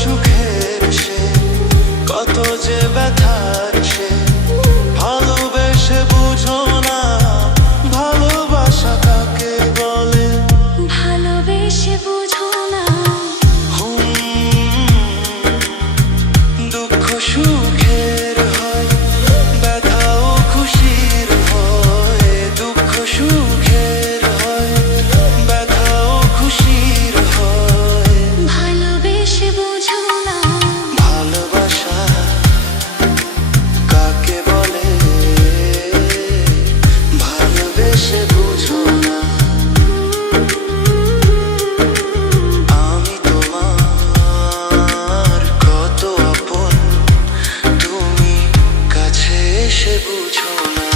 সুখের সে, কত যে ব্যথার সে, ভালোবেসে বুঝো না ভালোবাসা কাকে বলে। ভালোবেসে বুঝো না। দুঃখ সুখের হয়, ব্যথাও খুশির হয়। দুঃখ সুখের হয়, ব্যথাও খুশির হয়। ভালোবেসে বুঝো না। ভালোবাসা কাকে বলে, ভালোবেসে বুঝো না। আমি তোমার কত আপন, তুমি কাছে এসে বুঝো না।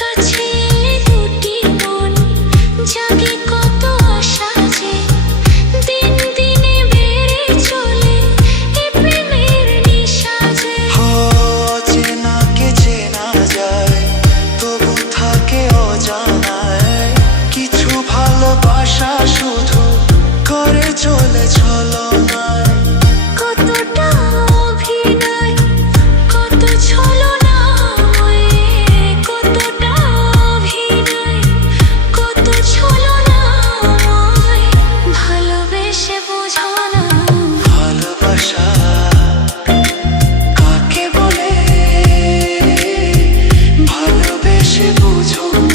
কাছে দুটি মন জাগে কত আশা যে, দিন দিনে বেড়ে চলে এ প্রেমের নিশা যে। চেনাকে চেনা যায়, তবু থাকে অজানায়। কিছু ভালোবাসা শুধু করে চলে ছলনায়। কতটা অভিনয়, কত ছলনাময়, কতটা অভিনয়, কত ছলনাময়। ভালোবেসে বুঝো না। ভালোবাসা কাকে বলে, ভালোবেসে বুঝো না।